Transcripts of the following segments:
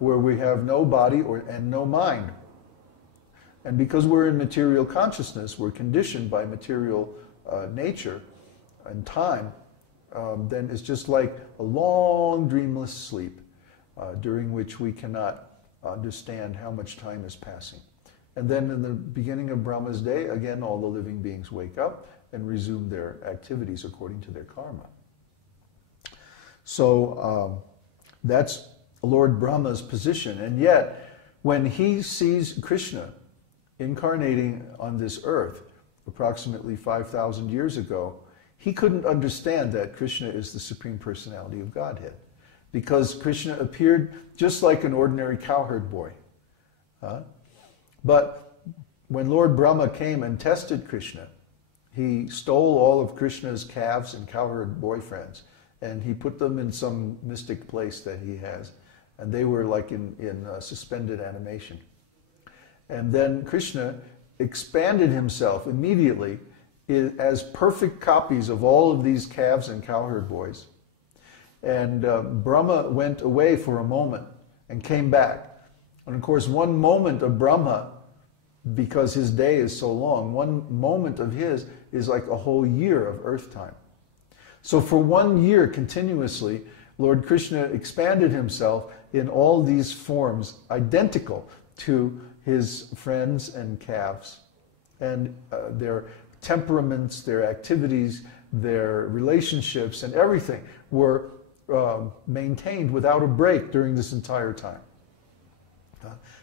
where we have no body and no mind. And because we're in material consciousness, we're conditioned by material nature and time, then it's just like a long dreamless sleep during which we cannot understand how much time is passing. And then in the beginning of Brahma's day, again, all the living beings wake up and resume their activities according to their karma. So that's Lord Brahma's position. And yet, when he sees Krishna incarnating on this earth approximately 5,000 years ago, he couldn't understand that Krishna is the Supreme Personality of Godhead, because Krishna appeared just like an ordinary cowherd boy. But when Lord Brahma came and tested Krishna, he stole all of Krishna's calves and cowherd boyfriends, and he put them in some mystic place that he has, and they were like in suspended animation. And then Krishna expanded himself immediately as perfect copies of all of these calves and cowherd boys. And Brahma went away for a moment and came back. And of course, one moment of Brahma, because his day is so long, one moment of his is like a whole year of earth time. So for 1 year continuously, Lord Krishna expanded himself in all these forms identical to his friends and calves, and their temperaments, their activities, their relationships, and everything were maintained without a break during this entire time.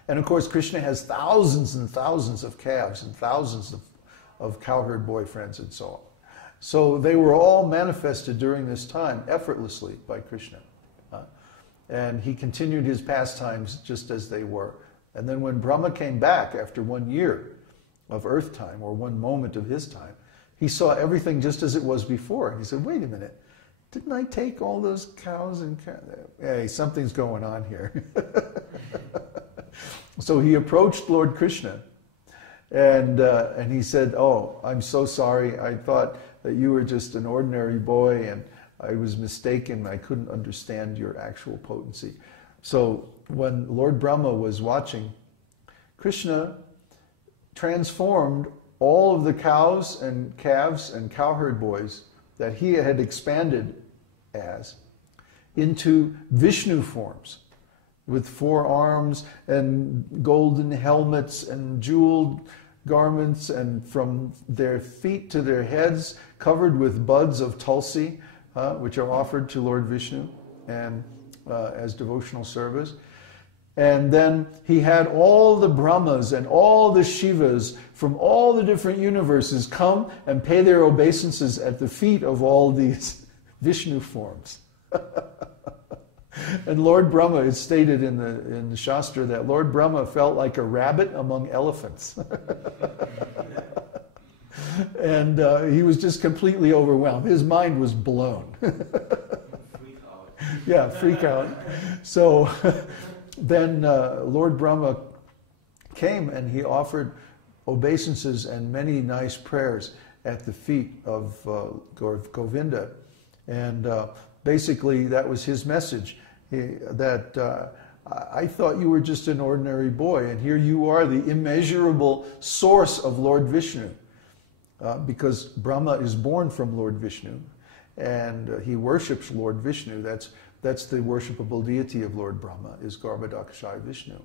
And of course, Krishna has thousands and thousands of calves and thousands of cowherd boyfriends and so on. So they were all manifested during this time effortlessly by Krishna. And he continued his pastimes just as they were. And then when Brahma came back after 1 year of earth time, or one moment of his time, he saw everything just as it was before. And he said, wait a minute, didn't I take all those cows and hey, something's going on here. So he approached Lord Krishna, and he said, oh, I'm so sorry. I thought that you were just an ordinary boy, and I was mistaken. I couldn't understand your actual potency. So when Lord Brahma was watching, Krishna transformed all of the cows and calves and cowherd boys that he had expanded as into Vishnu forms, with 4 arms and golden helmets and jeweled garments, and from their feet to their heads covered with buds of tulsi, which are offered to Lord Vishnu and as devotional service. And then he had all the Brahmas and all the Shivas from all the different universes come and pay their obeisances at the feet of all these Vishnu forms. And Lord Brahma, it's stated in the Shastra that Lord Brahma felt like a rabbit among elephants. And he was just completely overwhelmed. His mind was blown. Freak out. Yeah, freak out. So then Lord Brahma came and he offered obeisances and many nice prayers at the feet of Govinda. And basically that was his message, that I thought you were just an ordinary boy, and here you are, the immeasurable source of Lord Vishnu. Because Brahma is born from Lord Vishnu, and he worships Lord Vishnu. That's the worshipable deity of Lord Brahma, is Garbhodakashayi Vishnu.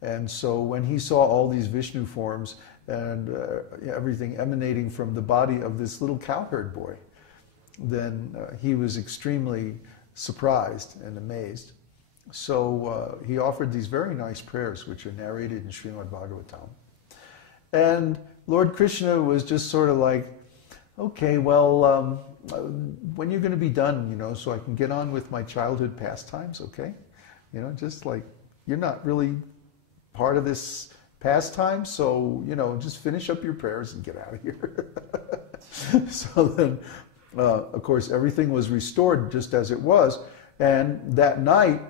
And so when he saw all these Vishnu forms and everything emanating from the body of this little cowherd boy, then he was extremely surprised and amazed. So he offered these very nice prayers, which are narrated in Srimad Bhagavatam. And Lord Krishna was just sort of like, okay, well, when you're going to be done, so I can get on with my childhood pastimes, okay? Just like, you're not really part of this pastime, so, just finish up your prayers and get out of here. So then, of course, everything was restored just as it was. And that night,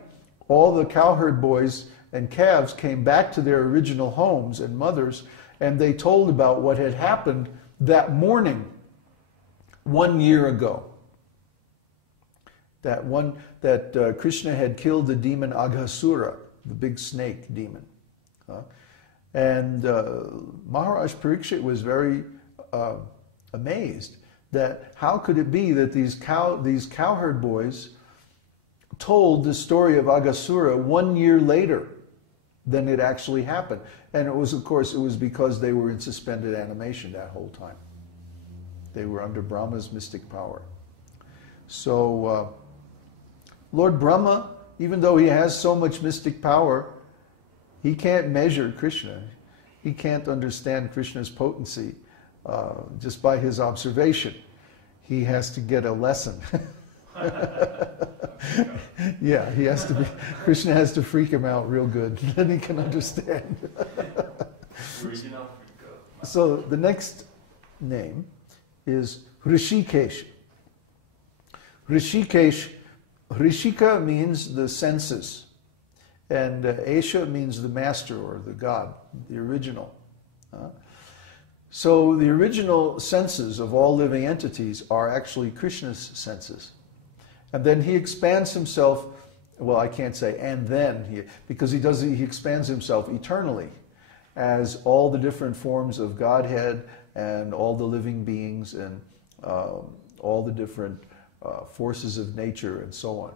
all the cowherd boys and calves came back to their original homes and mothers, and they told about what had happened that morning, 1 year ago. That Krishna had killed the demon Aghasura the big snake demon. And Maharaj Parikshit was very amazed that how could it be that these cowherd boys told the story of Aghasura 1 year later than it actually happened. And it was, of course, it was because they were in suspended animation that whole time. They were under Brahma's mystic power. So Lord Brahma, even though he has so much mystic power, he can't measure Krishna. He can't understand Krishna's potency just by his observation. He has to get a lesson. Yeah, he has to be. Krishna has to freak him out real good, then he can understand. So the next name is Hrishikesh. Hrishika means the senses, and Esha means the master or the God, the original. So the original senses of all living entities are actually Krishna's senses. And then he expands himself, well, I can't say and then, because he expands himself eternally as all the different forms of Godhead and all the living beings and all the different forces of nature and so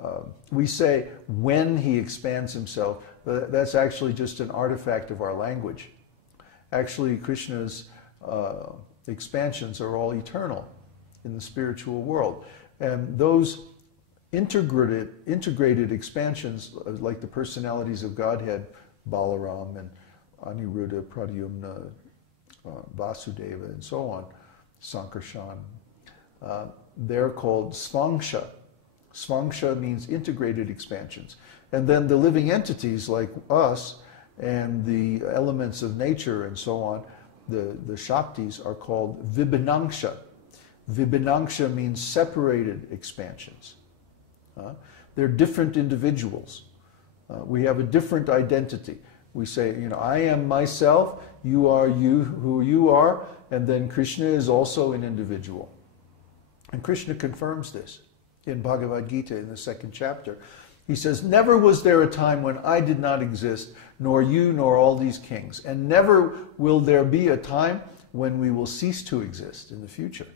on. We say when he expands himself, that's actually just an artifact of our language. Actually, Krishna's expansions are all eternal in the spiritual world. And those integrated expansions, like the personalities of Godhead, Balaram and Aniruddha, Pradyumna, Vasudeva, and so on, Sankarshan, they're called Svangsha. Svangsha means integrated expansions. And then the living entities like us and the elements of nature and so on, the Shaktis, are called Vibhinangsha. Vibhinangsha means separated expansions. They're different individuals. We have a different identity. We say, I am myself, you are you, who you are, and then Krishna is also an individual. And Krishna confirms this in Bhagavad Gita in the 2nd chapter. He says, never was there a time when I did not exist, nor you, nor all these kings. And never will there be a time when we will cease to exist in the future.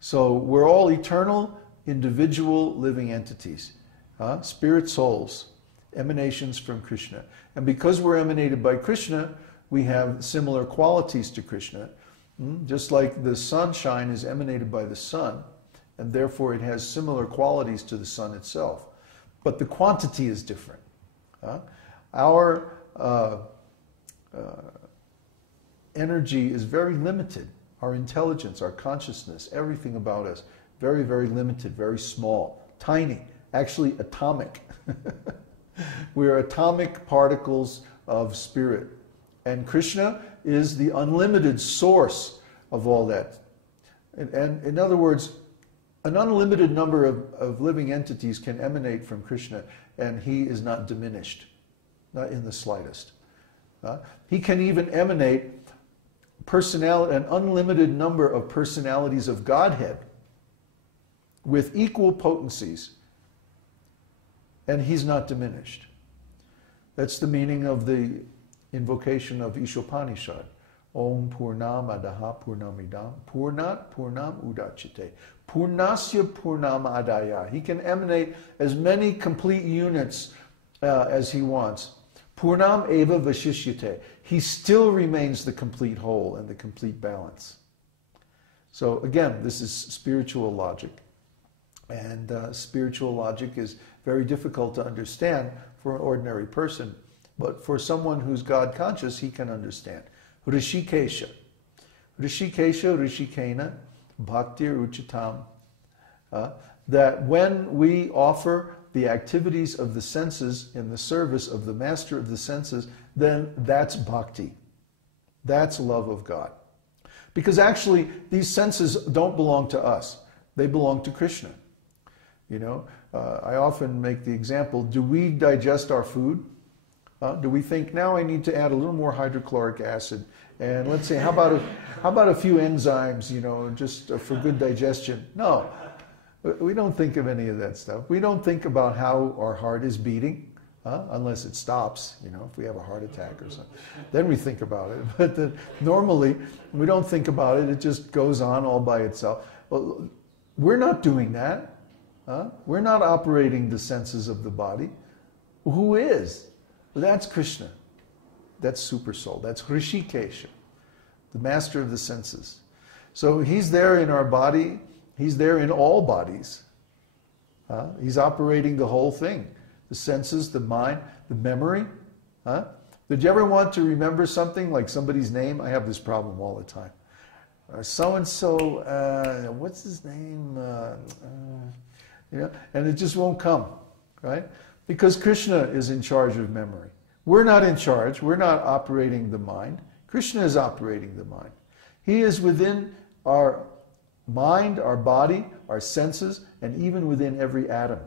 So we're all eternal, individual living entities, spirit souls, emanations from Krishna. And because we're emanated by Krishna, we have similar qualities to Krishna. Just like the sunshine is emanated by the sun, and therefore it has similar qualities to the sun itself. But the quantity is different. Our energy is very limited. Our intelligence, our consciousness, everything about us, very, very limited, very small, tiny, actually atomic. We are atomic particles of spirit. And Krishna is the unlimited source of all that. And in other words, an unlimited number of living entities can emanate from Krishna, and he is not diminished, not in the slightest. He can even emanate an unlimited number of personalities of Godhead with equal potencies, and he's not diminished. That's the meaning of the invocation of Ishopanishad. Om Purnamadaha Purnamidam Purnat Purnam Udachite Purnasya Purnam Adaya. He can emanate as many complete units as he wants. Purnam Eva Vashishyate. He still remains the complete whole and the complete balance. So again, this is spiritual logic. And spiritual logic is very difficult to understand for an ordinary person. But for someone who's God conscious, he can understand. Rishikesha. Rishikesha, Rishikena, Bhaktir Uchitam. That when we offer the activities of the senses in the service of the master of the senses, then that's bhakti. That's love of God. Because actually, these senses don't belong to us. They belong to Krishna. I often make the example, do we digest our food? Do we think, now I need to add a little more hydrochloric acid, and let's say, how about a few enzymes, just for good digestion? No, we don't think of any of that stuff. We don't think about how our heart is beating. Unless it stops, if we have a heart attack or something. Then we think about it. But normally, we don't think about it. It just goes on all by itself. Well, we're not doing that. We're not operating the senses of the body. Who is? Well, that's Krishna. That's Super Soul. That's Hrishikesha, the master of the senses. So he's there in our body. He's there in all bodies. He's operating the whole thing. The senses, the mind, the memory. Did you ever want to remember something, like somebody's name? I have this problem all the time. So-and-so, what's his name? And it just won't come, right? Because Krishna is in charge of memory. We're not in charge. We're not operating the mind. Krishna is operating the mind. He is within our mind, our body, our senses, and even within every atom.